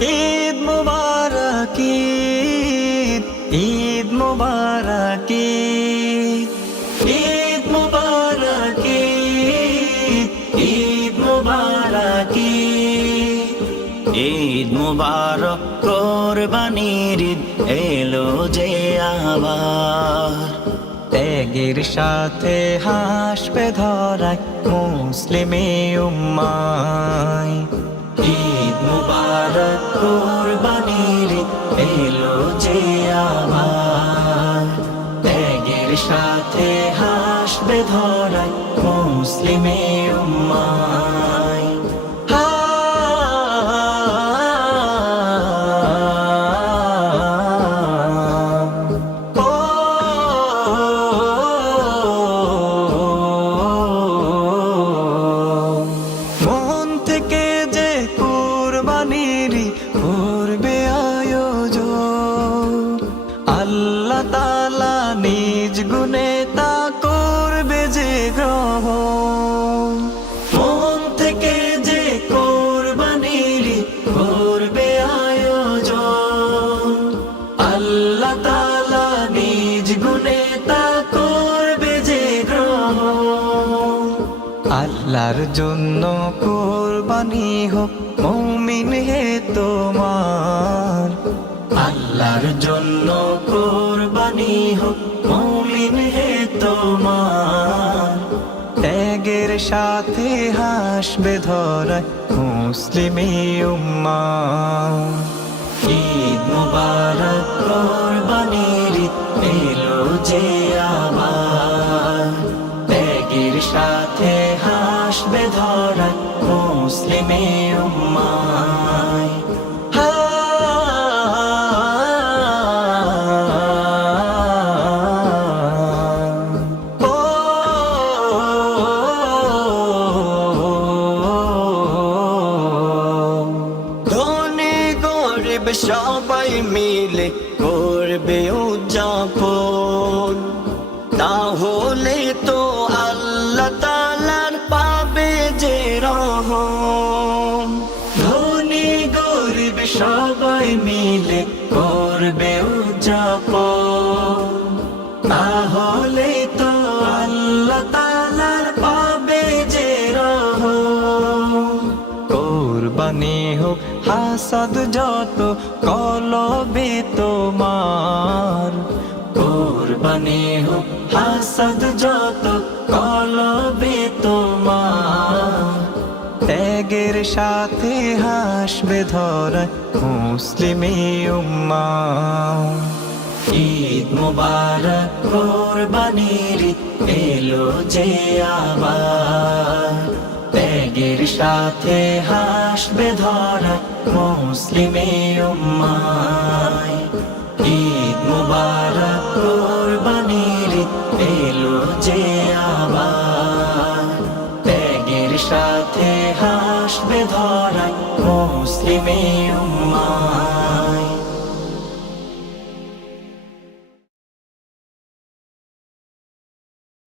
ঈদ মুবারক ঈদ, ঈদ মুবারক ঈদ, ঈদ মুবারক ঈদ, ঈদ মুবারক ঈদ। ঈদ মুবারক কোরবানির ঈদ এলো যে আবার, ত্যাগের সাথে হাসবে ধরায় মুসলিমে উম্মায়। ঈদ মুবারক কোরবানির ঈদ এলো যে আবার, ত্যাগের সাথে হাসবে ধরায় মুসলিমে উম্মায়। আল্লাহ তাআলা নিজ গুণে তা করবে যে গ্রহণ, মন থেকে যে কোরবানির করবে আয়োজন। আল্লাহ তাআলা নিজ গুণে তা করবে যে গ্রহণ। আল্লাহর জন্য কোরবানি হোক মুমিন হে তোমার, আল্লাহর জন্য কোরবানি হোক মুমিন হে তোমার। ত্যাগের সাথে হাসবে ধরায় মুসলিমে উম্মাহ। ঈদ মুবারক কোরবানির ঈদ এলো যে আবার, ত্যাগের সাথে হাসবে ধরায় মুসলিমে উম্মাহ। সবাই মিলে করবে উদযাপন, তাহলে তো আল্লাহ তাআলার পাবে যে রহম। ধনী গরিব সবাই মিলে করবে উদযাপন, তাহলে তো আল্লাহ তাআলার পাবে যে রহম। কোরবানি হোক হাসাদ যত কলবে তোমার, কোরবানি হোক হাসাদ যত কলবে তোমার। ত্যাগের সাথে হাসবে ধরায় মুসলিমে উম্মাহ। ঈদ মুবারক কোরবানির ঈদ এলো যে আবার, ত্যাগের সাথে হাসবে ধরায় মুসলিমে উম্মাহ। ঈদ মুবারক কোরবানির ঈদ এলো যে আবার, ত্যাগের সাথে হাসবে ধরায় মুসলিমে উম্মাহ।